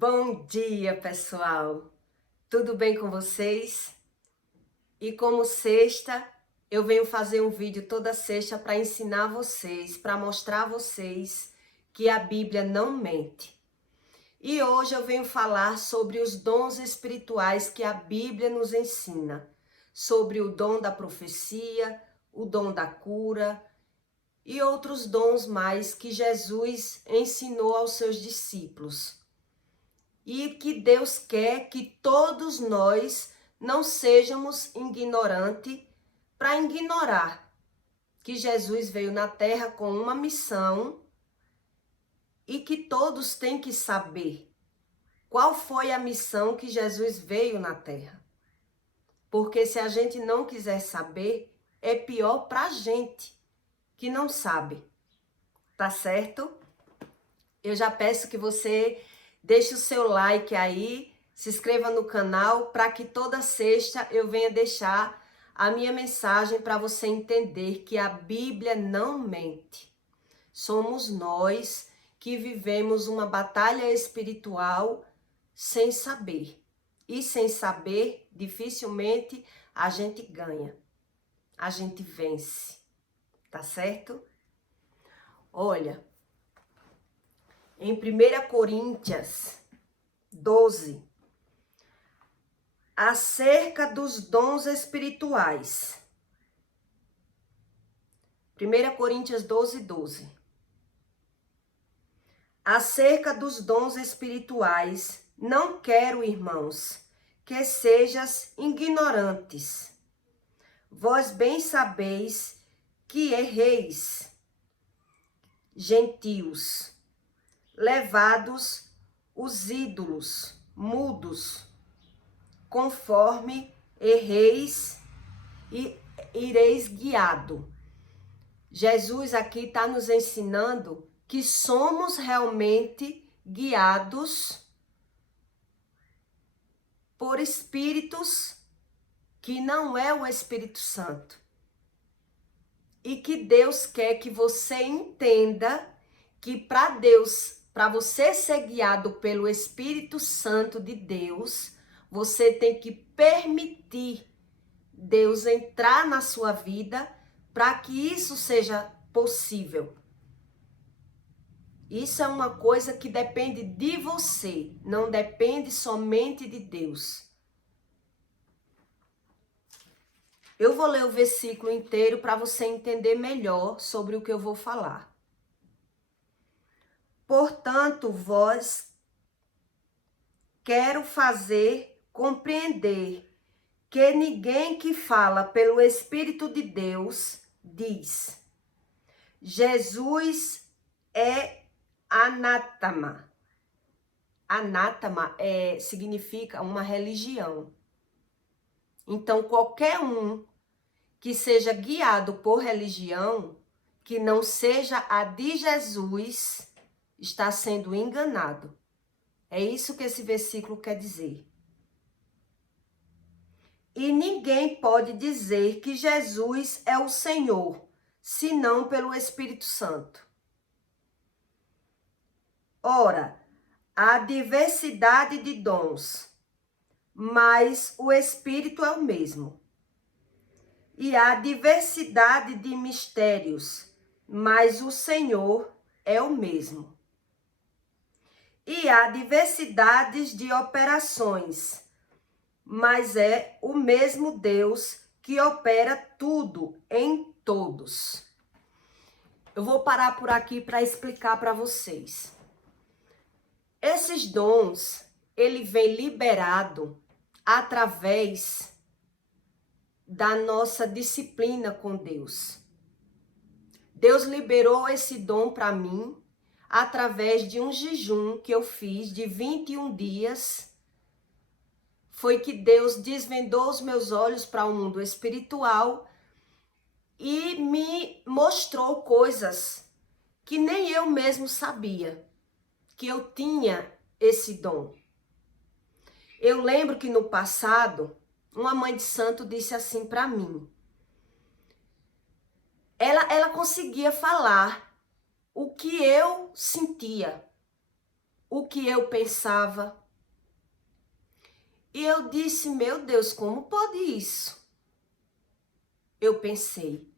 Bom dia, pessoal! Tudo bem com vocês? E como sexta, eu venho fazer um vídeo toda sexta para ensinar vocês, para mostrar a vocês que a Bíblia não mente. E hoje eu venho falar sobre os dons espirituais que a Bíblia nos ensina, sobre o dom da profecia, o dom da cura e outros dons mais que Jesus ensinou aos seus discípulos. E que Deus quer que todos nós não sejamos ignorantes para ignorar que Jesus veio na Terra com uma missão e que todos têm que saber qual foi a missão que Jesus veio na Terra. Porque se a gente não quiser saber, é pior para a gente que não sabe, tá certo? Eu já peço que você deixe o seu like aí, se inscreva no canal para que toda sexta eu venha deixar a minha mensagem para você entender que a Bíblia não mente. Somos nós que vivemos uma batalha espiritual sem saber. E sem saber, dificilmente a gente ganha, a gente vence, tá certo? Olha, em 1 Coríntios 12, acerca dos dons espirituais. 1 Coríntios 12, 12. Acerca dos dons espirituais, não quero, irmãos, que sejas ignorantes. Vós bem sabeis que erreis, gentios, levados os ídolos mudos, conforme erreis e ireis guiado. Jesus aqui está nos ensinando que somos realmente guiados por espíritos que não é o Espírito Santo. E que Deus quer que você entenda que para Deus, para você ser guiado pelo Espírito Santo de Deus, você tem que permitir Deus entrar na sua vida para que isso seja possível. Isso é uma coisa que depende de você, não depende somente de Deus. Eu vou ler o versículo inteiro para você entender melhor sobre o que eu vou falar. Portanto, vós quero fazer compreender que ninguém que fala pelo Espírito de Deus diz: Jesus é anátema. Anátema significa uma religião. Então, qualquer um que seja guiado por religião, que não seja a de Jesus, está sendo enganado. É isso que esse versículo quer dizer. E ninguém pode dizer que Jesus é o Senhor, senão pelo Espírito Santo. Ora, há diversidade de dons, mas o Espírito é o mesmo. E há diversidade de mistérios, mas o Senhor é o mesmo. E há diversidades de operações, mas é o mesmo Deus que opera tudo em todos. Eu vou parar por aqui para explicar para vocês. Esses dons, ele vem liberado através da nossa disciplina com Deus. Deus liberou esse dom para mim através de um jejum que eu fiz de 21 dias. Foi que Deus desvendou os meus olhos para o mundo espiritual e me mostrou coisas que nem eu mesmo sabia que eu tinha esse dom. Eu lembro que no passado, uma mãe de santo disse assim para mim. Ela conseguia falar o que eu sentia. o que eu pensava. E eu disse, meu Deus, como pode isso? Eu pensei.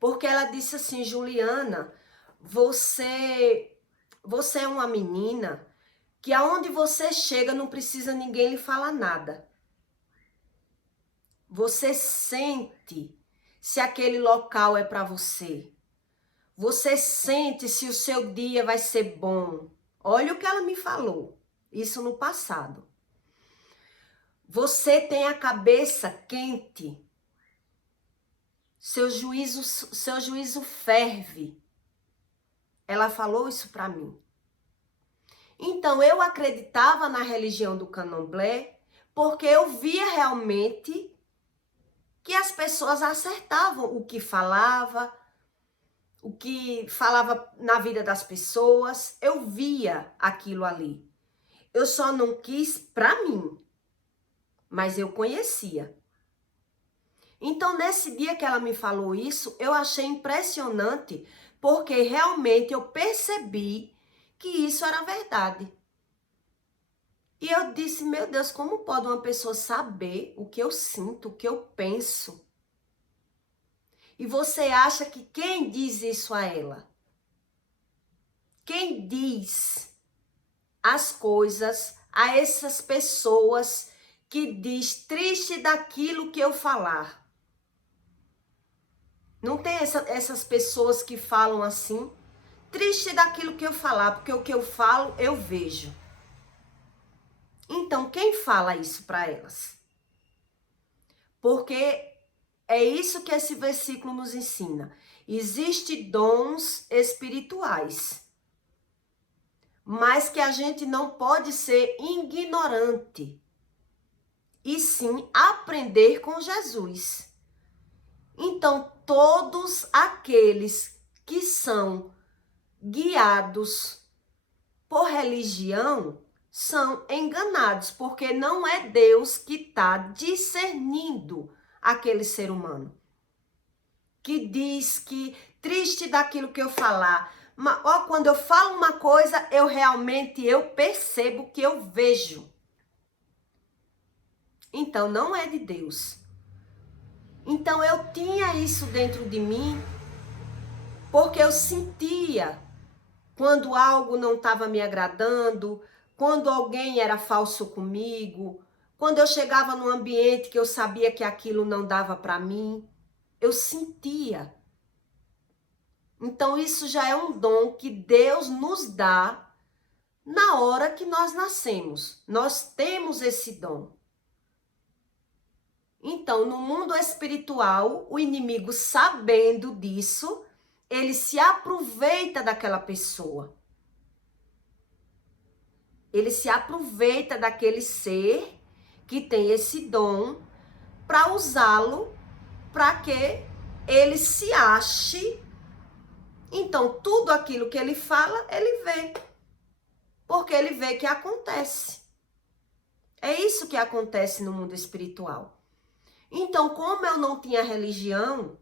Porque ela disse assim, Juliana, você é uma menina que aonde você chega não precisa ninguém lhe falar nada. Você sente se aquele local é para você. Você sente se o seu dia vai ser bom. Olha o que ela me falou, isso no passado. Você tem a cabeça quente. Seu juízo ferve. Ela falou isso para mim. Então, eu acreditava na religião do candomblé porque eu via realmente que as pessoas acertavam o que falava na vida das pessoas. Eu via aquilo ali. Eu só não quis para mim, mas eu conhecia. Então, nesse dia que ela me falou isso, eu achei impressionante, porque realmente eu percebi que isso era verdade. E eu disse, meu Deus, como pode uma pessoa saber o que eu sinto, o que eu penso? E você acha que quem diz isso a ela? Quem diz as coisas a essas pessoas que diz triste daquilo que eu falar? Não tem essas pessoas que falam assim? Triste daquilo que eu falar, porque o que eu falo, eu vejo. Então, quem fala isso para elas? Porque é isso que esse versículo nos ensina. Existem dons espirituais, mas que a gente não pode ser ignorante, e sim aprender com Jesus. Então, todos aqueles que são guiados por religião são enganados, porque não é Deus que está discernindo aquele ser humano. Que diz que triste daquilo que eu falar, mas, quando eu falo uma coisa, eu percebo que eu vejo. Então, não é de Deus. Então, eu tinha isso dentro de mim, porque eu sentia quando algo não estava me agradando, quando alguém era falso comigo, quando eu chegava num ambiente que eu sabia que aquilo não dava para mim, eu sentia. Então, isso já é um dom que Deus nos dá na hora que nós nascemos. Nós temos esse dom. Então, no mundo espiritual, o inimigo, sabendo disso, ele se aproveita daquela pessoa. Ele se aproveita daquele ser que tem esse dom para usá-lo para que ele se ache. Então, tudo aquilo que ele fala, ele vê. Porque ele vê que acontece. É isso que acontece no mundo espiritual. Então, como eu não tinha religião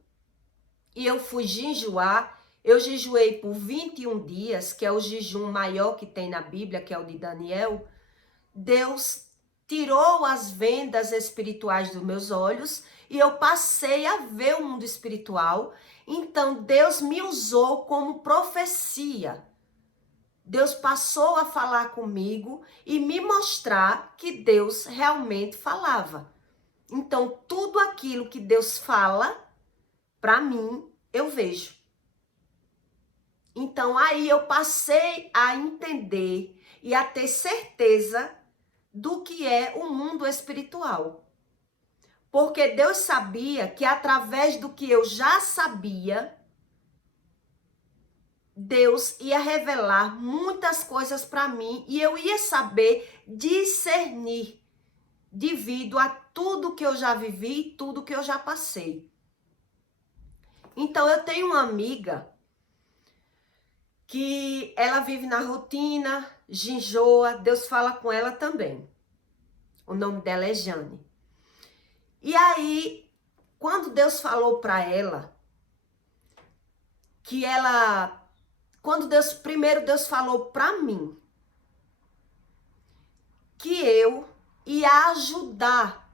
e eu fui jejuar, eu jejuei por 21 dias, que é o jejum maior que tem na Bíblia, que é o de Daniel. Deus tirou as vendas espirituais dos meus olhos e eu passei a ver o mundo espiritual. Então, Deus me usou como profecia. Deus passou a falar comigo e me mostrar que Deus realmente falava. Então, tudo aquilo que Deus fala, para mim, eu vejo. Então, aí eu passei a entender e a ter certeza do que é o mundo espiritual. Porque Deus sabia que através do que eu já sabia, Deus ia revelar muitas coisas para mim e eu ia saber discernir devido a tudo que eu já vivi e tudo que eu já passei. Então, eu tenho uma amiga que ela vive na rotina, jejua, Deus fala com ela também. O nome dela é Jane. E aí, quando Deus falou para ela, primeiro Deus falou para mim, eu ia ajudar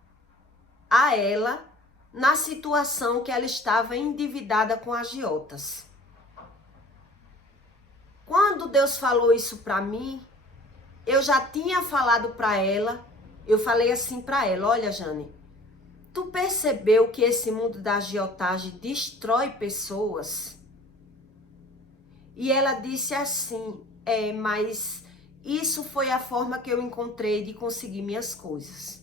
a ela na situação que ela estava endividada com agiotas. Quando Deus falou isso para mim, eu já tinha falado para ela, eu falei assim para ela: olha, Jane, tu percebeu que esse mundo da agiotagem destrói pessoas? E ela disse assim: mas isso foi a forma que eu encontrei de conseguir minhas coisas.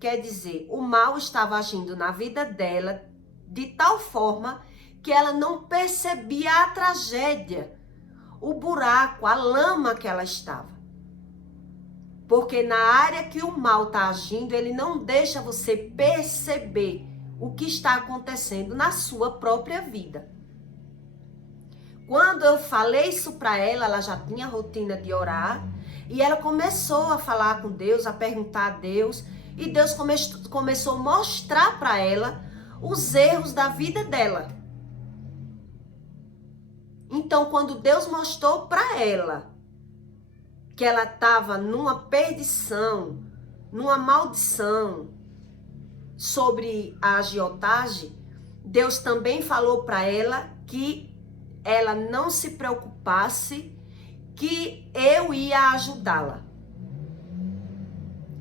Quer dizer, o mal estava agindo na vida dela de tal forma que ela não percebia a tragédia, o buraco, a lama que ela estava. Porque na área que o mal está agindo, ele não deixa você perceber o que está acontecendo na sua própria vida. Quando eu falei isso para ela, ela já tinha rotina de orar e ela começou a falar com Deus, a perguntar a Deus, e Deus começou a mostrar para ela os erros da vida dela. Então, quando Deus mostrou para ela que ela estava numa perdição, numa maldição sobre a agiotagem, Deus também falou para ela que ela não se preocupasse, que eu ia ajudá-la.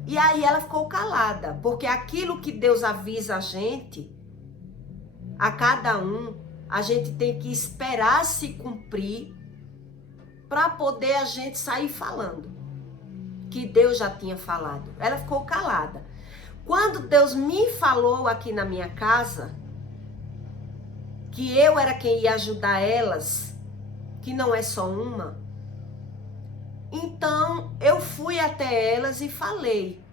E aí ela ficou calada, porque aquilo que Deus avisa a gente, a cada um, a gente tem que esperar se cumprir para poder a gente sair falando que Deus já tinha falado. Ela ficou calada. Quando Deus me falou aqui na minha casa que eu era quem ia ajudar elas, que não é só uma, então eu fui até elas e falei.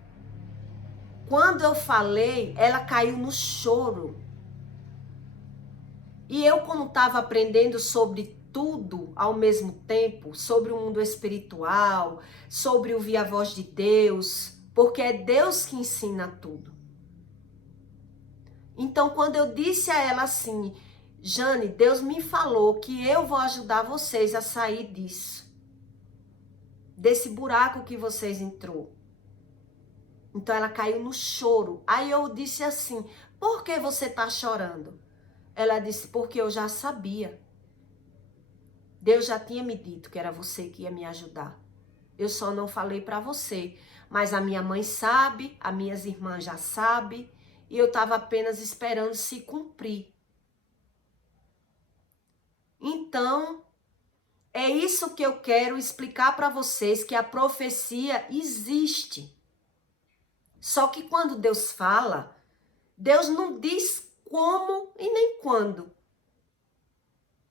Quando eu falei, ela caiu no choro. E eu, como estava aprendendo sobre tudo ao mesmo tempo, sobre o mundo espiritual, sobre ouvir a voz de Deus, porque é Deus que ensina tudo. Então, quando eu disse a ela assim: Jane, Deus me falou que eu vou ajudar vocês a sair disso, desse buraco que vocês entrou. Então ela caiu no choro. Aí eu disse assim: por que você está chorando? Ela disse: porque eu já sabia. Deus já tinha me dito que era você que ia me ajudar. Eu só não falei para você. Mas a minha mãe sabe, as minhas irmãs já sabem. E eu estava apenas esperando se cumprir. Então, é isso que eu quero explicar para vocês, que a profecia existe. Só que quando Deus fala, Deus não diz como e nem quando.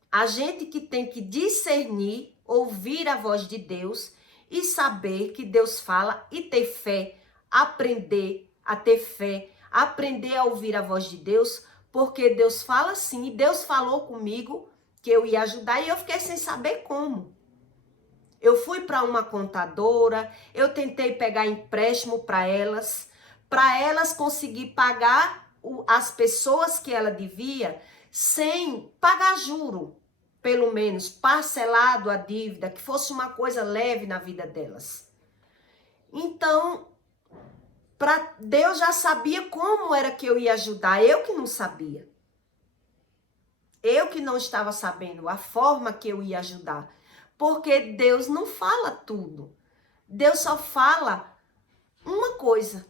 A gente que tem que discernir, ouvir a voz de Deus e saber que Deus fala e ter fé, aprender a ter fé, aprender a ouvir a voz de Deus, porque Deus fala sim, e Deus falou comigo que eu ia ajudar e eu fiquei sem saber como. Eu fui para uma contadora, eu tentei pegar empréstimo para elas conseguir pagar as pessoas que ela devia sem pagar juro, pelo menos parcelado a dívida, que fosse uma coisa leve na vida delas. Então, Deus já sabia como era que eu ia ajudar, eu que não sabia. Eu que não estava sabendo a forma que eu ia ajudar. Porque Deus não fala tudo. Deus só fala uma coisa.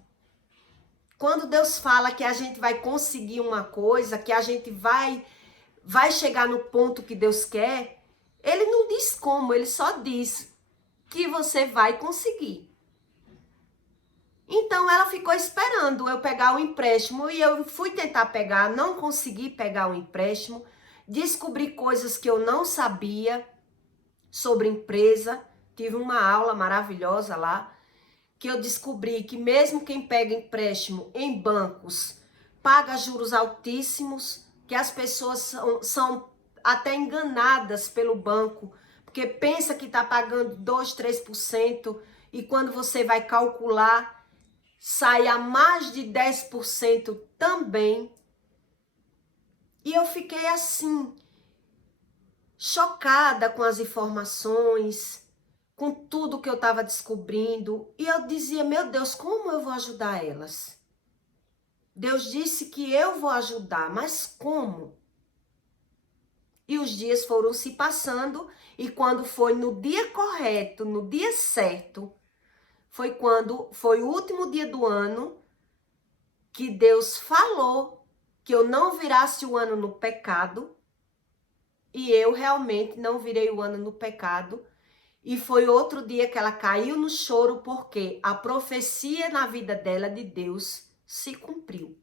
Quando Deus fala que a gente vai conseguir uma coisa, que a gente vai chegar no ponto que Deus quer, Ele não diz como, Ele só diz que você vai conseguir. Então ela ficou esperando eu pegar o empréstimo e eu fui tentar pegar, não consegui pegar o empréstimo, descobri coisas que eu não sabia sobre empresa, tive uma aula maravilhosa lá, que eu descobri que mesmo quem pega empréstimo em bancos paga juros altíssimos, que as pessoas são até enganadas pelo banco, porque pensa que está pagando 2, 3%, e quando você vai calcular, sai a mais de 10% também. E eu fiquei assim, chocada com as informações, com tudo que eu estava descobrindo. E eu dizia, meu Deus, como eu vou ajudar elas? Deus disse que eu vou ajudar, mas como? E os dias foram se passando, e quando foi no dia correto, no dia certo, foi quando foi o último dia do ano, que Deus falou que eu não virasse o ano no pecado, e eu realmente não virei o ano no pecado. E foi outro dia que ela caiu no choro, porque a profecia na vida dela de Deus se cumpriu.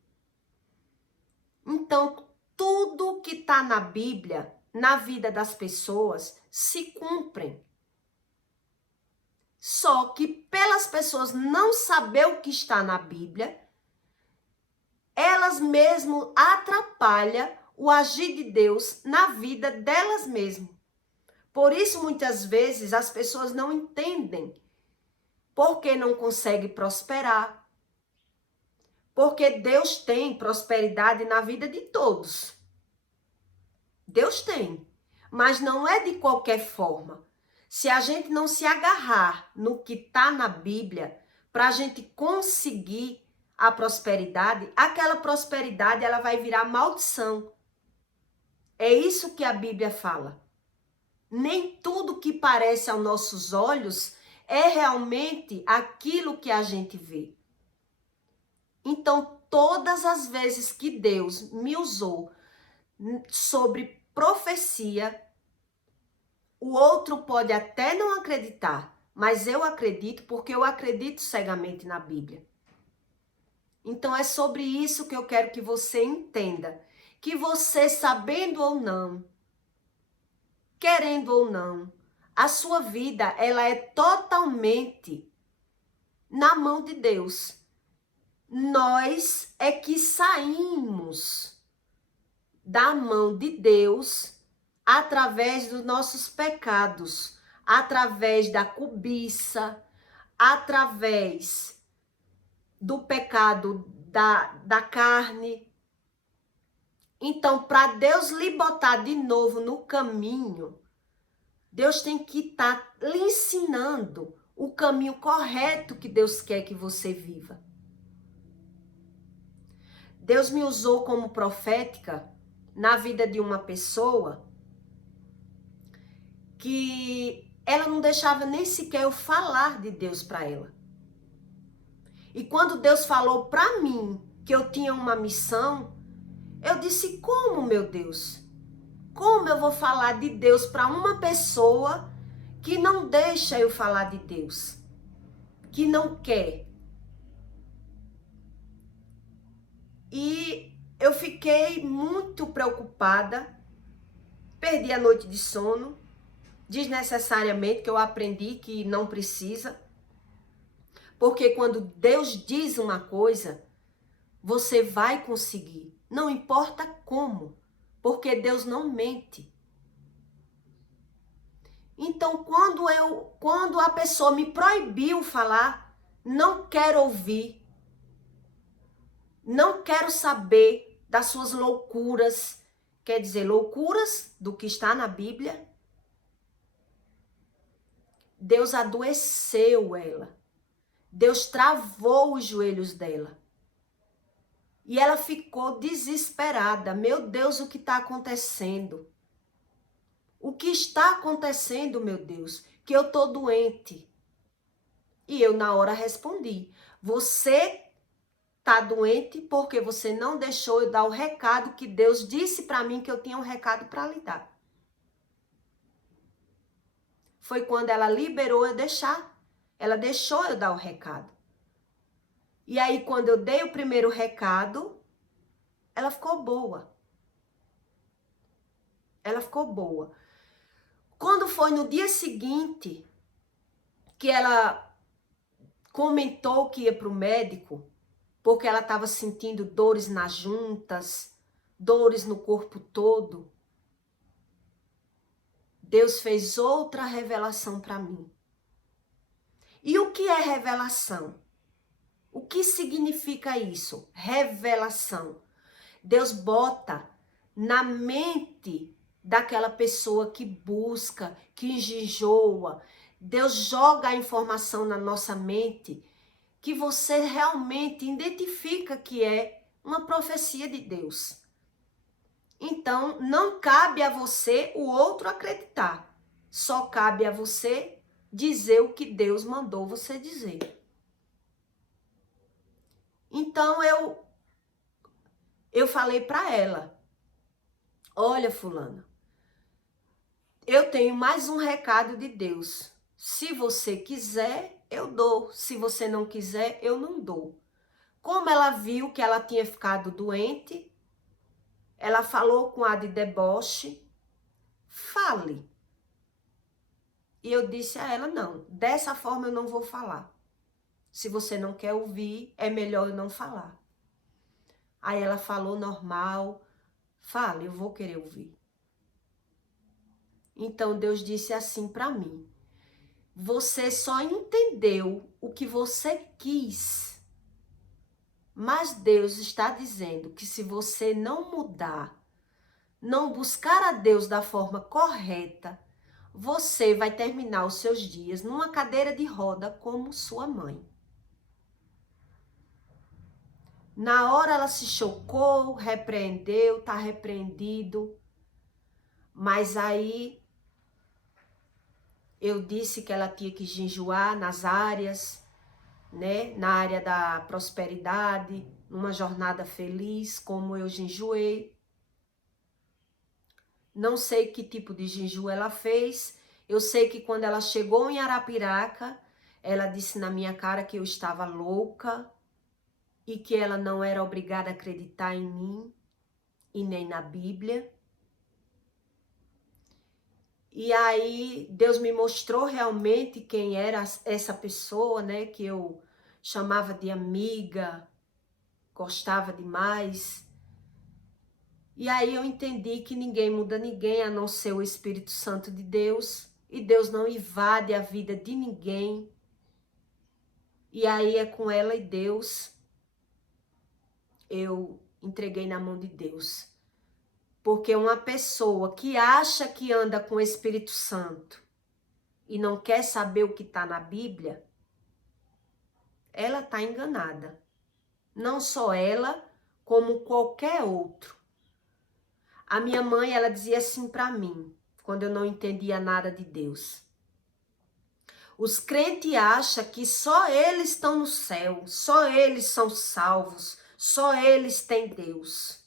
Então, tudo que está na Bíblia, na vida das pessoas, se cumprem. Só que pelas pessoas não saber o que está na Bíblia, elas mesmo atrapalham o agir de Deus na vida delas mesmas. Por isso, muitas vezes, as pessoas não entendem porque não conseguem prosperar. Porque Deus tem prosperidade na vida de todos. Deus tem, mas não é de qualquer forma. Se a gente não se agarrar no que está na Bíblia, para a gente conseguir a prosperidade, aquela prosperidade ela vai virar maldição. É isso que a Bíblia fala. Nem tudo que parece aos nossos olhos é realmente aquilo que a gente vê. Então, todas as vezes que Deus me usou sobre profecia, o outro pode até não acreditar, mas eu acredito porque eu acredito cegamente na Bíblia. Então, é sobre isso que eu quero que você entenda. Que você, sabendo ou não, querendo ou não, a sua vida, ela é totalmente na mão de Deus. Nós é que saímos da mão de Deus através dos nossos pecados, através da cobiça, através do pecado da carne. Então, para Deus lhe botar de novo no caminho, Deus tem que estar lhe ensinando o caminho correto que Deus quer que você viva. Deus me usou como profética na vida de uma pessoa que ela não deixava nem sequer eu falar de Deus para ela. E quando Deus falou para mim que eu tinha uma missão, eu disse, como, meu Deus? Como eu vou falar de Deus para uma pessoa que não deixa eu falar de Deus? Que não quer? E eu fiquei muito preocupada, perdi a noite de sono, desnecessariamente, que eu aprendi que não precisa. Porque quando Deus diz uma coisa, você vai conseguir, não importa como, porque Deus não mente. Então, quando a pessoa me proibiu falar, não quero ouvir, não quero saber das suas loucuras, quer dizer, loucuras do que está na Bíblia. Deus adoeceu ela. Deus travou os joelhos dela. E ela ficou desesperada. Meu Deus, o que está acontecendo? O que está acontecendo, meu Deus? Que eu estou doente. E eu na hora respondi. Você está doente porque você não deixou eu dar o recado que Deus disse para mim que eu tinha um recado para lhe dar. Foi quando ela liberou eu deixar. Ela deixou eu dar o recado. E aí, quando eu dei o primeiro recado, ela ficou boa. Ela ficou boa. Quando foi no dia seguinte que ela comentou que ia para o médico, porque ela estava sentindo dores nas juntas, dores no corpo todo, Deus fez outra revelação para mim. E o que é revelação? O que significa isso? Revelação. Deus bota na mente daquela pessoa que busca, que jejua. Deus joga a informação na nossa mente que você realmente identifica que é uma profecia de Deus. Então, não cabe a você o outro acreditar. Só cabe a você dizer o que Deus mandou você dizer. Então, eu falei para ela, olha, fulana, eu tenho mais um recado de Deus. Se você quiser, eu dou. Se você não quiser, eu não dou. Como ela viu que ela tinha ficado doente, ela falou com a de deboche, fale. E eu disse a ela, não, dessa forma eu não vou falar. Se você não quer ouvir, é melhor eu não falar. Aí ela falou normal, fale, eu vou querer ouvir. Então Deus disse assim para mim, você só entendeu o que você quis, mas Deus está dizendo que se você não mudar, não buscar a Deus da forma correta, você vai terminar os seus dias numa cadeira de roda como sua mãe. Na hora ela se chocou, repreendeu, tá repreendido. Mas aí eu disse que ela tinha que jejuar nas áreas, né? Na área da prosperidade, numa jornada feliz, como eu jejuei. Não sei que tipo de jejum ela fez. Eu sei que quando ela chegou em Arapiraca, ela disse na minha cara que eu estava louca e que ela não era obrigada a acreditar em mim e nem na Bíblia. E aí Deus me mostrou realmente quem era essa pessoa, né, que eu chamava de amiga, gostava demais. E aí eu entendi que ninguém muda ninguém a não ser o Espírito Santo de Deus. E Deus não invade a vida de ninguém. E aí é com ela e Deus. Eu entreguei na mão de Deus. Porque uma pessoa que acha que anda com o Espírito Santo e não quer saber o que está na Bíblia, ela está enganada. Não só ela, como qualquer outro. A minha mãe, ela dizia assim para mim, quando eu não entendia nada de Deus. Os crentes acham que só eles estão no céu, só eles são salvos, só eles têm Deus.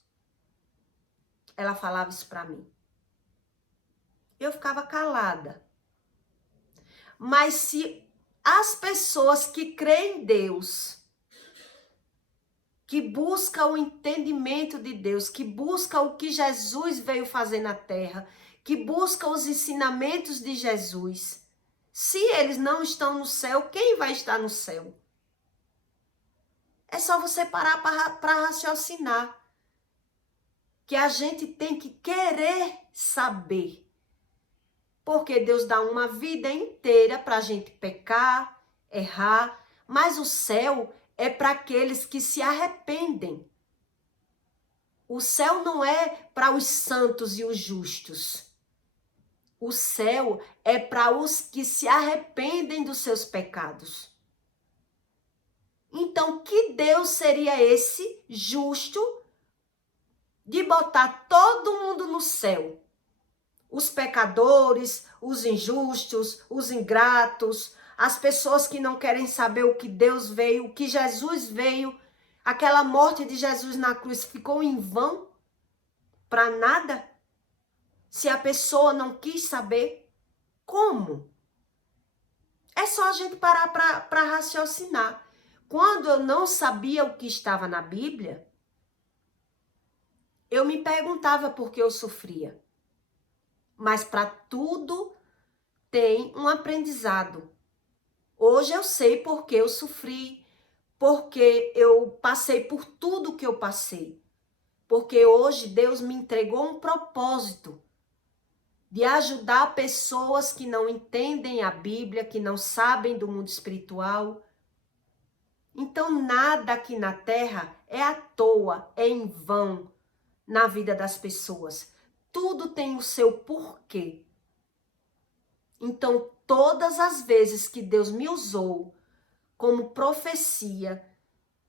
Ela falava isso para mim. Eu ficava calada. Mas se as pessoas que creem em Deus, que busca o entendimento de Deus, que busca o que Jesus veio fazer na terra, que busca os ensinamentos de Jesus, se eles não estão no céu, quem vai estar no céu? É só você parar para raciocinar. Que a gente tem que querer saber. Porque Deus dá uma vida inteira para a gente pecar, errar, mas o céu é para aqueles que se arrependem. O céu não é para os santos e os justos. O céu é para os que se arrependem dos seus pecados. Então, que Deus seria esse justo de botar todo mundo no céu? Os pecadores, os injustos, os ingratos, as pessoas que não querem saber o que Deus veio, o que Jesus veio, aquela morte de Jesus na cruz ficou em vão? Para nada? Se a pessoa não quis saber, como? É só a gente parar para raciocinar. Quando eu não sabia o que estava na Bíblia, eu me perguntava por que eu sofria. Mas para tudo tem um aprendizado. Hoje eu sei por que eu sofri, porque eu passei por tudo que eu passei. Porque hoje Deus me entregou um propósito de ajudar pessoas que não entendem a Bíblia, que não sabem do mundo espiritual. Então nada aqui na terra é à toa, é em vão na vida das pessoas. Tudo tem o seu porquê. Então todas as vezes que Deus me usou como profecia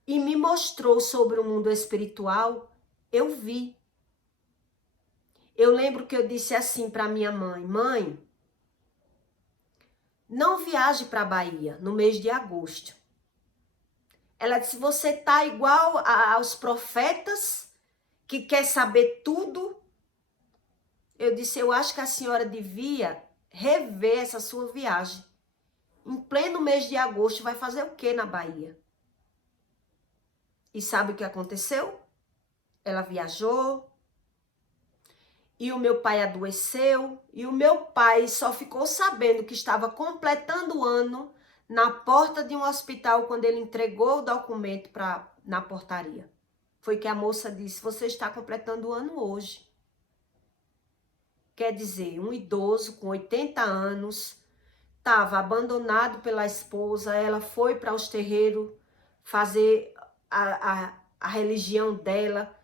e me mostrou sobre o mundo espiritual, eu vi. Eu lembro que eu disse assim para minha mãe: mãe, não viaje para a Bahia no mês de agosto. Ela disse: você tá igual aos profetas que quer saber tudo. Eu disse: eu acho que a senhora devia rever essa sua viagem. Em pleno mês de agosto, vai fazer o quê na Bahia? E sabe o que aconteceu? Ela viajou, e o meu pai adoeceu, e o meu pai só ficou sabendo que estava completando o ano na porta de um hospital quando ele entregou o documento na portaria. Foi que a moça disse: você está completando o ano hoje. Quer dizer, um idoso com 80 anos, estava abandonado pela esposa, ela foi para os terreiros fazer a religião dela,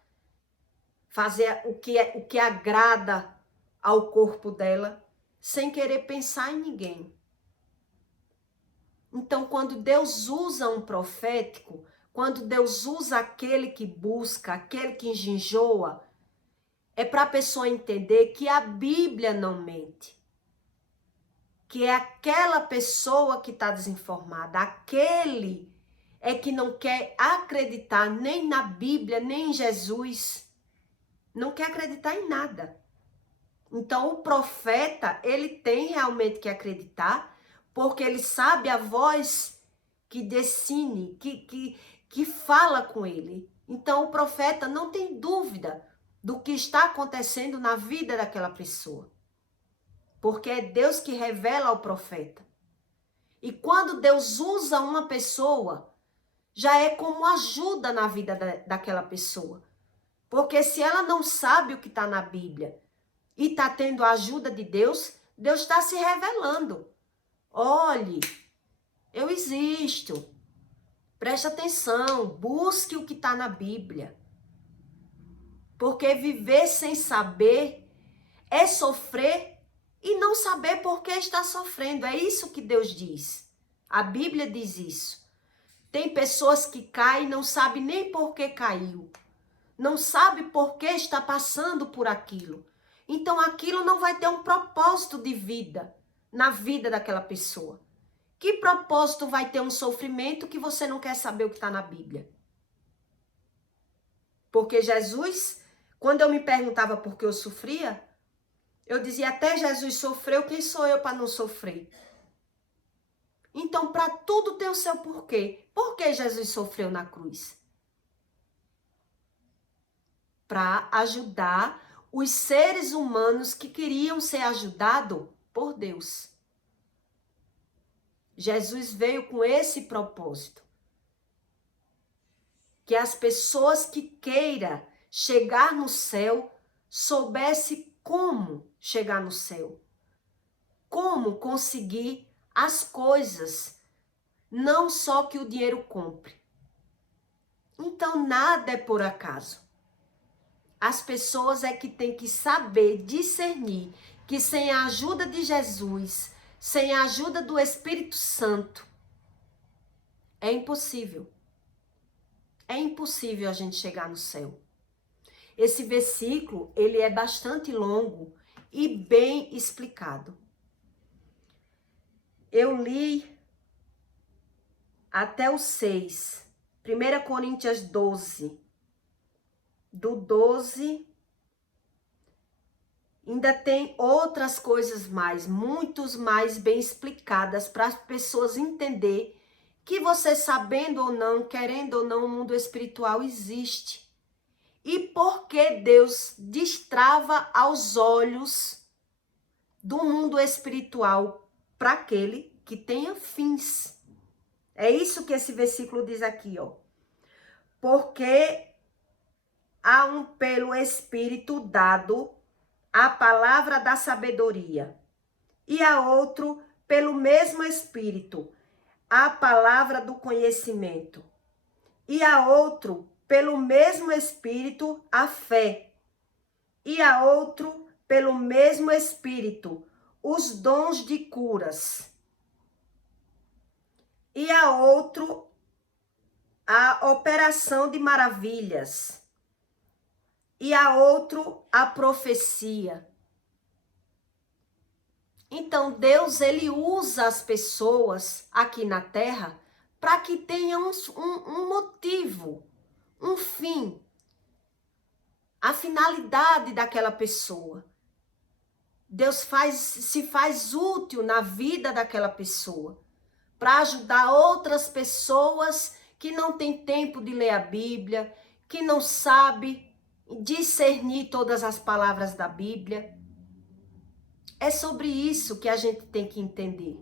fazer o que agrada ao corpo dela, sem querer pensar em ninguém. Então, quando Deus usa um profético, quando Deus usa aquele que busca, aquele que enjinjoa, é para a pessoa entender que a Bíblia não mente. Que é aquela pessoa que está desinformada, aquele é que não quer acreditar nem na Bíblia, nem em Jesus. Não quer acreditar em nada. Então, o profeta, ele tem realmente que acreditar, porque ele sabe a voz que decide, que fala com ele. Então, o profeta não tem dúvida do que está acontecendo na vida daquela pessoa. Porque é Deus que revela ao profeta. E quando Deus usa uma pessoa, já é como ajuda na vida daquela pessoa. Porque se ela não sabe o que está na Bíblia e está tendo a ajuda de Deus, Deus está se revelando. Olhe, eu existo. Preste atenção, busque o que está na Bíblia. Porque viver sem saber é sofrer e não saber por que está sofrendo. É isso que Deus diz. A Bíblia diz isso. Tem pessoas que caem e não sabem nem por que caiu. Não sabe por que está passando por aquilo. Então aquilo não vai ter um propósito de vida na vida daquela pessoa. Que propósito vai ter um sofrimento que você não quer saber o que está na Bíblia? Porque Jesus, quando eu me perguntava por que eu sofria, eu dizia: até Jesus sofreu, quem sou eu para não sofrer? Então, para tudo tem o seu porquê. Por que Jesus sofreu na cruz? Para ajudar os seres humanos que queriam ser ajudados por Deus. Jesus veio com esse propósito. Que as pessoas que queiram chegar no céu soubessem como chegar no céu. Como conseguir as coisas, não só que o dinheiro compre. Então, nada é por acaso. As pessoas é que têm que saber discernir que sem a ajuda de Jesus, sem a ajuda do Espírito Santo, é impossível. É impossível a gente chegar no céu. Esse versículo, ele é bastante longo e bem explicado. Eu li até o 6, 1 Coríntios 12, do 12, ainda tem outras coisas mais, muitos mais bem explicadas para as pessoas entender que você sabendo ou não, querendo ou não, o mundo espiritual existe. E por que Deus destrava aos olhos do mundo espiritual para aquele que tenha fins. É isso que esse versículo diz aqui, ó. Porque há um pelo Espírito dado a palavra da sabedoria, e a outro pelo mesmo Espírito a palavra do conhecimento, e a outro pelo mesmo Espírito a fé, e a outro pelo mesmo Espírito os dons de curas. E a outro, a operação de maravilhas. E a outro, a profecia. Então, Deus, ele usa as pessoas aqui na Terra para que tenham um motivo, um fim, a finalidade daquela pessoa. Deus se faz útil na vida daquela pessoa para ajudar outras pessoas que não têm tempo de ler a Bíblia, que não sabe discernir todas as palavras da Bíblia. É sobre isso que a gente tem que entender.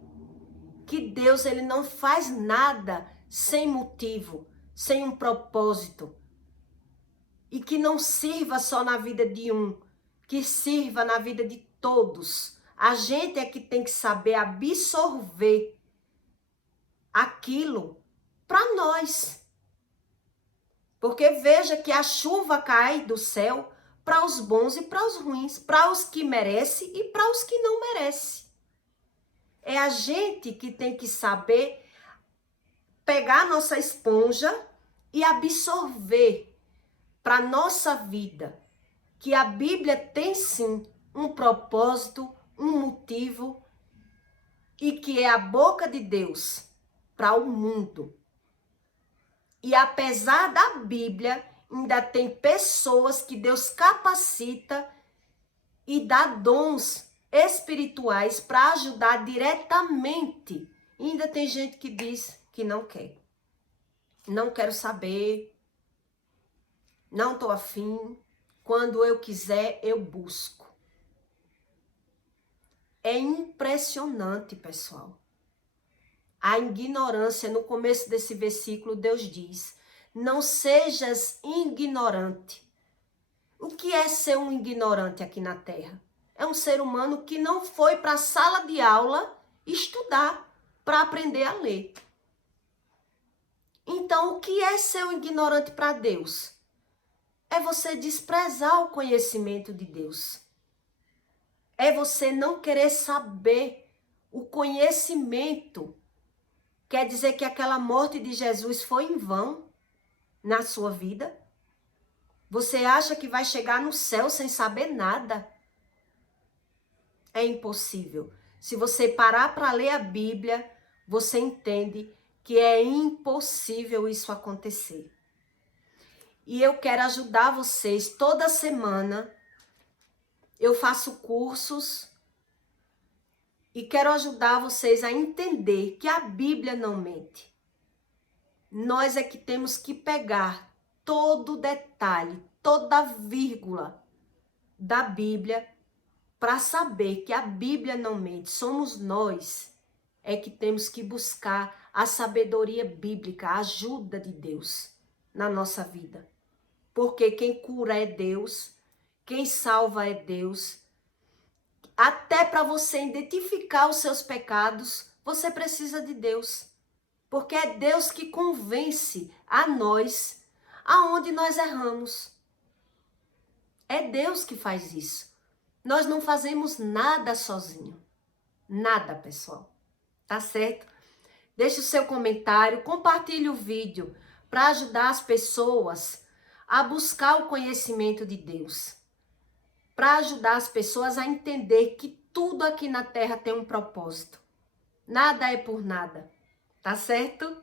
Que Deus, ele não faz nada sem motivo, sem um propósito. E que não sirva só na vida de um, que sirva na vida de todos. A gente é que tem que saber absorver aquilo para nós. Porque veja que a chuva cai do céu para os bons e para os ruins, para os que merecem e para os que não merecem. É a gente que tem que saber pegar a nossa esponja e absorver para a nossa vida, que a Bíblia tem sim um propósito, um motivo, e que é a boca de Deus para o mundo. E apesar da Bíblia, ainda tem pessoas que Deus capacita e dá dons espirituais para ajudar diretamente. E ainda tem gente que diz que não quer. Não quero saber. Não estou afim. Quando eu quiser, eu busco. É impressionante, pessoal. A ignorância, no começo desse versículo, Deus diz: não sejas ignorante. O que é ser um ignorante aqui na Terra? É um ser humano que não foi para a sala de aula estudar para aprender a ler. Então, o que é ser um ignorante para Deus? É você desprezar o conhecimento de Deus. É você não querer saber o conhecimento. Quer dizer que aquela morte de Jesus foi em vão na sua vida? Você acha que vai chegar no céu sem saber nada? É impossível. Se você parar para ler a Bíblia, você entende que é impossível isso acontecer. E eu quero ajudar vocês toda semana. Eu faço cursos e quero ajudar vocês a entender que a Bíblia não mente. Nós é que temos que pegar todo detalhe, toda vírgula da Bíblia para saber que a Bíblia não mente. Somos nós é que temos que buscar a sabedoria bíblica, a ajuda de Deus na nossa vida. Porque quem cura é Deus, quem salva é Deus. Até para você identificar os seus pecados, você precisa de Deus. Porque é Deus que convence a nós aonde nós erramos. É Deus que faz isso. Nós não fazemos nada sozinho. Nada, pessoal. Tá certo? Deixe o seu comentário, compartilhe o vídeo para ajudar as pessoas a buscar o conhecimento de Deus. Para ajudar as pessoas a entender que tudo aqui na Terra tem um propósito. Nada é por nada. Tá certo?